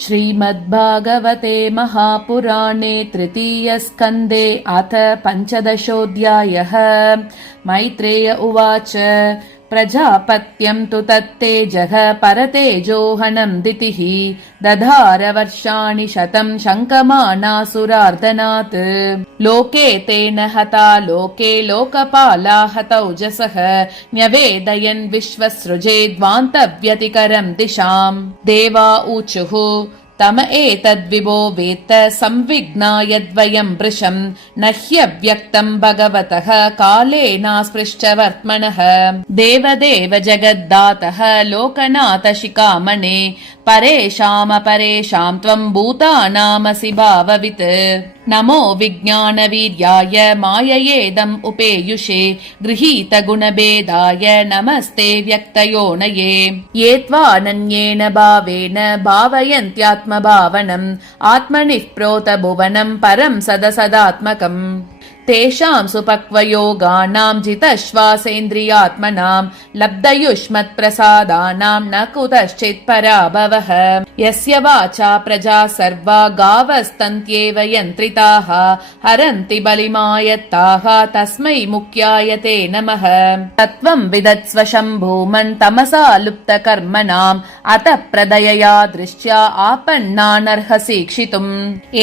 श्रीमद्भागवते महापुराणे तृतीयस्कन्धे अथ पञ्चदशोऽध्यायः। मैत्रेय उवाच प्रजापत्यं तु तत्तेजः परतेजोहनं दितिः दधार वर्षाणि शतं शङ्कमानासुरार्दनात्। लोके तेन हता लोके लोकपाला हतौजसः न्यवेदयन् विश्वसृजेद्वान्तव्यतिकरं दिशाम्। देवा ऊचुः तम एतद्विभो वेत्त संविघ्ना यद्वयं वृषं न ह्यव्यक्तं भगवतः कालेनास्पृश्च वर्त्मनः। देवदेव जगद्दातः लोकनाथ शिखामणे परेषामपरेषां त्वं भूतानामसि भाववित्। नमो विज्ञानवीर्याय माययेदम् उपेयुषे गृहीतगुणभेदाय नमस्ते व्यक्तयोनये। ये त्वानन्येन भावेन भावयन्त्यात्मभावनम् आत्मनिः प्रोतभुवनं परं सदसदात्मकम्। तेषां सुपक्वयोगानां जितश्वासेन्द्रियात्मनां लब्धयुष्मत्प्रसादानां न कुतश्चित् पराभवः। यस्य वाचा प्रजा सर्वा गावस्तन्त्येव यन्त्रिताः हरन्ति बलिमायत्ताः तस्मै मुख्याय ते नमः। तत्त्वं विदत्स्व शम्भूमन् तमसा लुप्तकर्मणाम् अतः प्रदयया दृष्ट्या आपन्नानर्हसि क्षितुम्।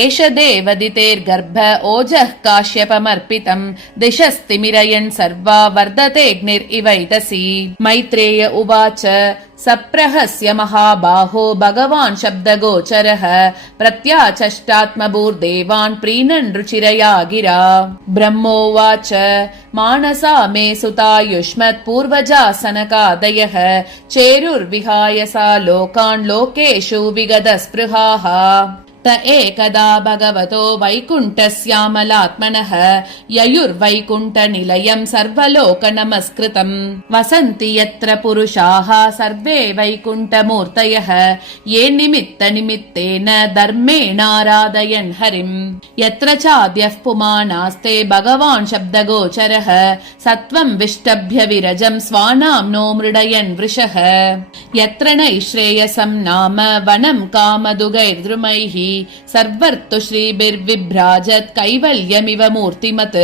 एष देवदितेर्गर्भ ओजः काश्यपमर्पितम् दिशस्तिमिरयन् सर्वा वर्धतेऽग्निरिवैतसी। मैत्रेय उवाच सप्रहस्य महाबाहो भगवान् शब्दगोचरः प्रत्याचष्टात्मभूर्देवान् प्रीणन् रुचिरया गिरा। ब्रह्मोवाच मानसा मे सुतायुष्मत् पूर्वजा सनकादयः चेरुर्विहाय सा लोकान् लोकेषु विगतस्पृहाः। त एकदा भगवतो वैकुण्ठस्यामलात्मनः ययुर्वैकुण्ठनिलयं सर्वलोकनमस्कृतम्। वसन्ति यत्र पुरुषाः सर्वे वैकुण्ठमूर्तयः ये निमित्तनिमित्तेन धर्मेणाराधयन् हरिम्। यत्र चाद्यः पुमानास्ते भगवान् शब्दगोचरः सत्त्वं विष्टभ्य विरजं स्वानाम्नो मृडयन् वृषः। यत्र नैश्रेयसं नाम वनं कामदुगैर्द्रुमैः सर्वर्तु श्रीभिर्विभ्राजत् कैवल्यमिव मूर्तिमत्।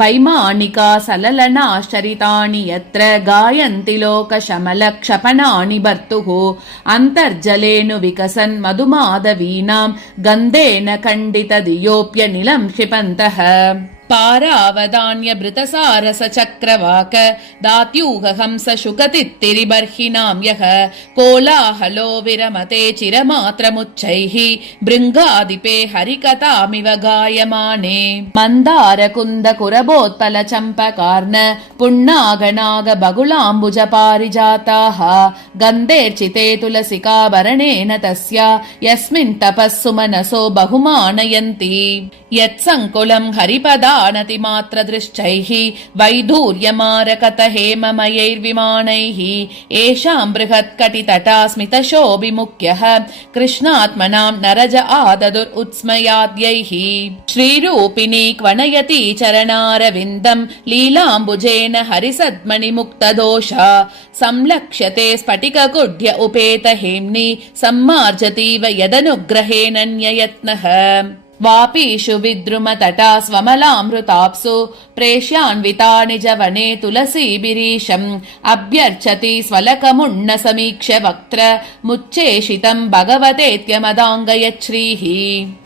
वैमानिका सललनाश्चरितानि यत्र गायन्ति लोकशमलक्षपणानि भर्तुः अन्तर्जलेनु विकसन् मधुमाधवीनां गन्धेन खण्डितधियोऽप्यनिलं क्षिपन्तः। पारावदान्यभृतसारस चक्रवाक दात्यूहहंस शुकतित्तिरिबर्हिणां यः कोलाहलो विरमते चिरमात्रमुच्चैः भृङ्गादिपे हरिकथामिव गायमाने। मन्दारकुन्द कुरबोत्पल चम्पकार्न पुण्णागनाग बगुलाम्बुज पारिजाताः गन्धेर्चिते तुलसिकाभरणेन तस्या यस्मिन् तपस्सु मनसो बहुमानयन्ति। यत्सङ्कुलं हरिपदानतिमात्रदृश्चैः वैधूर्यमारकत हेममयैर्विमानैः येषां बृहत्कटितटा स्मितशोभिमुख्यः कृष्णात्मनां नरज आददुरुत्स्मयाद्यैः। श्रीरूपिणी क्वणयति चरणारविन्दं लीलाम्बुजेन हरिसद्मणिमुक्तदोषा संलक्ष्यते स्फटिककुढ्य उपेत हेम्नि सम्मार्जतीव यदनुग्रहेणन्ययत्नः। वापीषु विद्रुमतटा स्वमलामृताप्सु प्रेष्यान्वितानि जवने तुलसीभिरीशम् अभ्यर्चति स्वलकमुन्न समीक्ष्य वक्त्र मुच्चेषितं भगवतेत्यमदाङ्गयच्छ्रीः।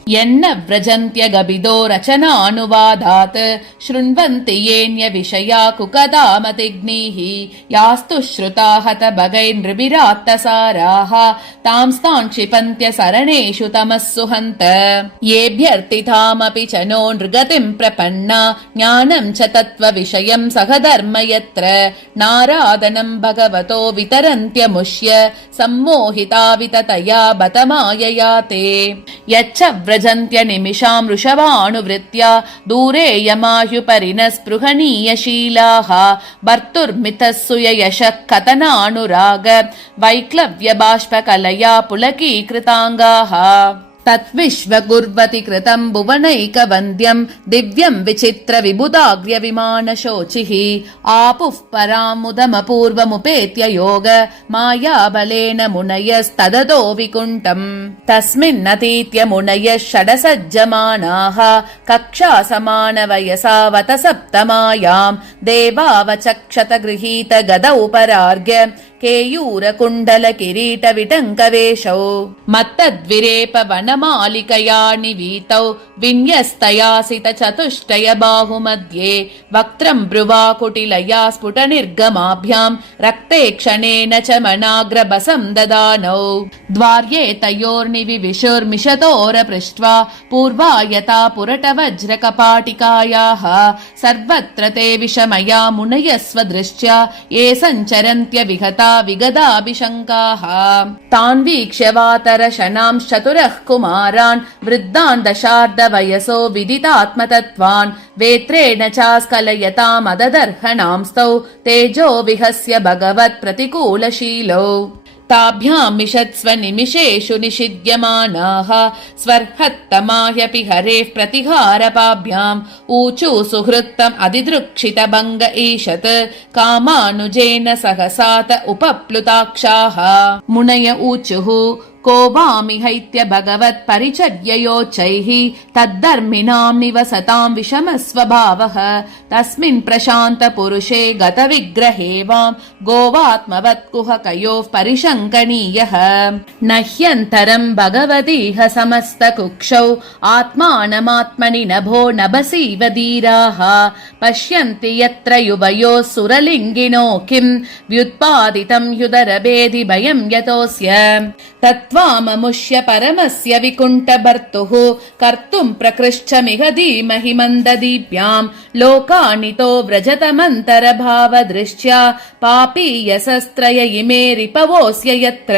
यन्न व्रजन्त्यगभिदो रचनानुवादात् शृण्वन्ति येऽन्य विषया कुकदामतिग्नीः यास्तु श्रुता हतभगैर्नृभिरात्तसाराः तांस्तान् क्षिपन्त्य सरणेषु तमस्सु हन्त। येऽभ्यर्थितामपि च नो नृगतिं प्रपन्ना ज्ञानं च तत्त्वविषयं सहधर्म यत्र नाराधनं भगवतो वितरन्त्यमुष्य सम्मोहिता विततया बतमायया ते। यच्च व्रजन्त्यनिमिषां वृषभानुवृत्त्या दूरे यमाह्युपरिणः स्पृहणीयशीलाः भर्तुर्मितः सुयशः कथनानुराग वैक्लव्यबाष्पकलया पुलकीकृताङ्गाः। तद्विश्वगुर्वति कृतं भुवनैकवन्द्यं दिव्यं विचित्र विबुधाग्र्य विमानशोचिः आपुः परामुदमपूर्वमुपेत्य योग मायाबलेन मुनयस्तदतो विकुण्ठम् तस्मिन्नतीत्य मुनयः षडसज्जमानाः कक्षा समानवयसावत सप्तमायां देवावचक्षत गृहीत गदौपरार्घ्य केयूरकुण्डल किरीट विटङ्कवेशौ मत्तद्विरेप वनमालिकया निवीतौ विन्यस्तयासित चतुष्टय बाहुमध्ये वक्त्रं ब्रुवा कुटिलया स्फुटनिर्गमाभ्यां रक्ते क्षणेन च मनाग्रबसं ददानौ द्वार्ये तयोर्निविविशुर्मिषतोरपृष्ट्वा पूर्वायता पुरटवज्रकपाटिकायाः सर्वत्र ते विषमया मुनयस्वदृष्ट्या ये सञ्चरन्त्य विहता विगदाभिशङ्काः तान् वीक्ष्य वातरशनांश्चतुरः कुमारान् वृद्धान् दशार्धवयसो विदितात्मतत्त्वान् वेत्रेण चास्कलयतामददर्हणांस्तौ तेजो विहस्य भगवत् प्रतिकूलशीलौ ताभ्यां मिषत्स्व निमिषेषु निषिध्यमानाः स्वर्हत्तमाह्यपि हरेः प्रतिहारपाभ्याम् ऊचु सुहृत्तम् अधिदृक्षितभङ्ग ईशत् कामानुजेन सहसात उपप्लुताक्षाः मुनय ऊचुः को वामिहैत्य भगवत् परिचर्ययोच्चैः तद्धर्मिणां निवसतां विषमस्वभावः तस्मिन् प्रशान्त पुरुषे गत विग्रहे वां गोवात्मवत्कुहकयोः परिशङ्कनीयः न ह्यन्तरं भगवतीह समस्तकुक्षौ आत्मानमात्मनि नभो नभसीव धीराः पश्यन्ति यत्र युवयोः सुरलिङ्गिनो किं व्युत्पादितं ह्युदरभेदि भयं यतोऽस्य तत्त्वाममुष्य परमस्य विकुण्ठभर्तुः कर्तुं प्रकृष्टमिह धीमहि मन्ददीप्यां लोकानितो व्रजतमन्तरभावदृष्ट्या पापीयसस्त्रय इमे रिपवोऽस्य यत्र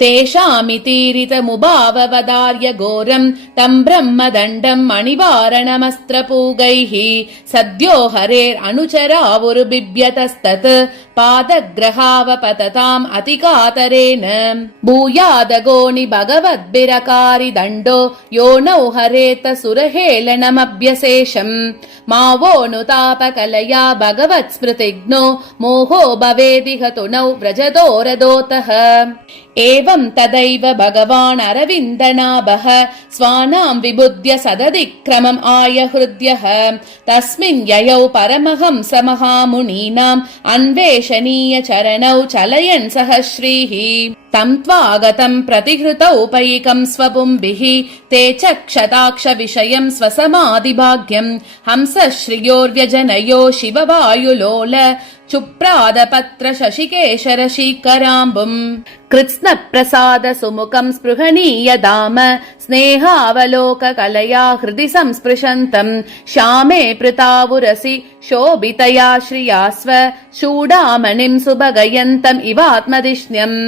तेषामितीरितमुभाववदार्य घोरं तं ब्रह्मदण्डं मणिवारणमस्त्रपूगैः सद्यो हरेरनुचरावुर्बिभ्यतस्तत् पादग्रहावपतताम् अतिकातरेण भूयादगोनि भगवद्भिरकारि दण्डो योनौ हरेत सुरहेलनमभ्यशेषम् मावोऽनुतापकलया भगवत्स्मृतिघ्नो मोहो भवेदिह तुनौ व्रजदोरदोतः एवं तदैव भगवान् अरविन्दनाभः स्वानां विबुध्य सदधिक्रमम् आयहृद्यः तस्मिन् ययौ परमहंस महामुनीनाम् अन्वेषणीय चरणौ चलयन् सह श्रीः तं त्वागतं प्रतिहृतौ पैकं स्वपुंभिः ते चक्षताक्ष विषयं स्वसमाधिभाग्यं हंसश्रियोर्व्यजनयो शिववायुलोल चुप्रादपत्र शशिकेशर शीकराम्बुम् कृत्स्नप्रसाद सुमुखं स्पृहणीय दाम स्नेहावलोककलया हृदि संस्पृशन्तं श्यामे पृतावुरसि शोभितया श्रिया स्व चूडामणिं सुभगयन्तम् इवात्मधिष्ण्यम्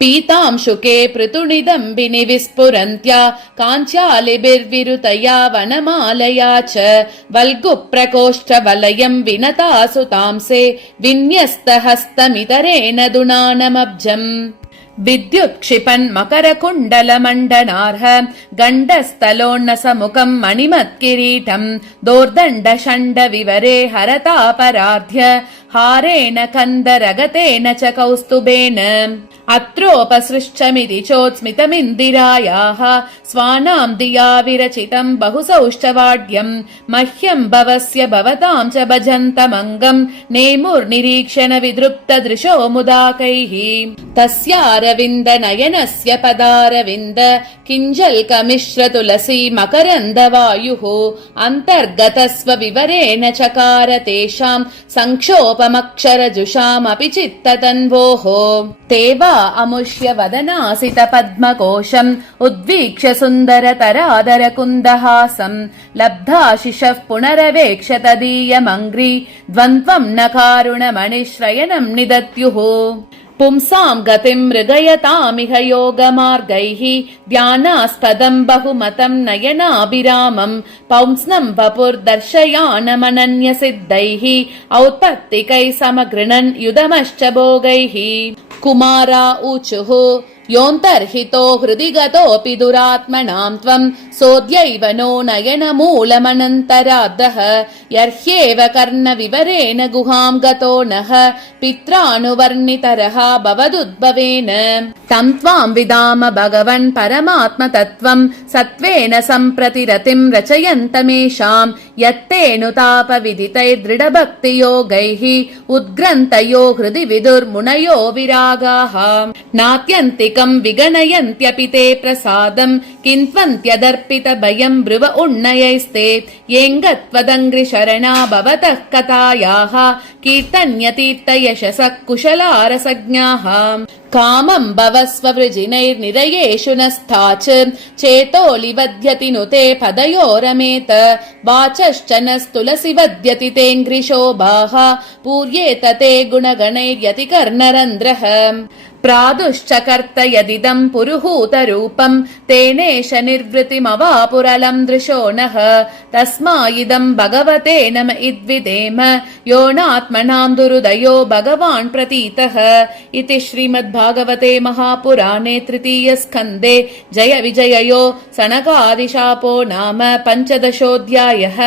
पीतांशुके पृतुनिदम्बिनि विस्फुरन्त्या काञ्चालिभिर्विरुतया वनमालया च वल्गुप्रकोष्ठवलयं विनता सुतांसे विन्यस्तहस्तमितरेण दुनानमब्जम् विद्युत्क्षिपन् मकरकुण्डलमण्डनार्ह गण्डस्थलोन्नसमुखं मणिमत्किरीटं दोर्दण्डषण्ड विवरे हरतापराध्य हारेण कन्दरगतेन च कौस्तुभेन अत्रोपसृष्टमिति चोत्स्मितमिन्दिरायाः स्वानां दिया विरचितं बहुसौष्ठवाड्यं मह्यं भवस्य भवतां च भजन्तमङ्गं नेमुर्निरीक्षण विदृप्तदृशो मुदाकैः तस्यारविन्द नयनस्य पदारविन्द किञ्जल्कमिश्र तुलसी मकरन्दवायुः अन्तर्गतस्व विवरेण चकार तेषां संक्षोपमक्षरजुषामपि चित्ततन्वोः ते वा अमुष्य वदनासित पद्मकोशम् उद्वीक्ष्य सुन्दरतरादर कुन्दहासं लब्धाशिषः पुनरवेक्ष तदीयमङ्घ्रि द्वन्द्वं न कारुणमणिश्रयणं निदत्युः पुंसां गतिं मृगयतामिह योगमार्गैः ध्यानास्पदं बहुमतं नयनाभिरामं पौंस्नं वपुर्दर्शयानमनन्यसिद्धैः औत्पत्तिकैः समगृणन् युधमश्च भोगैः कुमारा ऊचुः योऽन्तर्हितो हृदि गतोऽपि दुरात्मनां त्वं सोऽद्यैव नो नयनमूलमनन्तराद्धः यर्ह्येव कर्णविवरेण गुहां गतो नः पित्रानुवर्णितरः भवदुद्भवेन तं त्वां विदाम भगवन् परमात्मतत्त्वं सत्त्वेन सम्प्रतिरतिं रचयन्तमेषां यत्तेऽनुतापविदितैर्दृढभक्तियोगैः उद्ग्रन्थयो हृदि विदुर्मुनयो विरागाः नात्यन्तिकं विगणयन्त्यपि ते प्रसादं किन्त्वन्त्यदर्पितभयं ब्रुव उन्नयैस्ते येङ्गत्वदङ्घ्रिशरणा भवतः कथायाः कीर्तन्यतीर्थयशसः कुशलारसज्ञाः कामं भवस्व वृजिनैर्निरयेषु नस्था च चेतोऽलिवध्यति नुते पदयोरमेत वाचश्च नस्तुलसि वद्यति तेऽङ्घ्रिशोभाः पूर्येत ते गुणगणैर्यतिकर्णरन्ध्रः प्रादुश्च कर्तयदिदं पुरुहूतरूपं तेनेश निर्वृतिमवापुरलं दृशो नः तस्मायिदं भगवते नम इद्विदेम यो नात्मनां दुरुदयो भगवान् प्रतीतः इति श्रीमद्भागवते महापुराणे तृतीयस्कन्धे जय विजययो सनकादिशापो नाम 15 अध्यायः।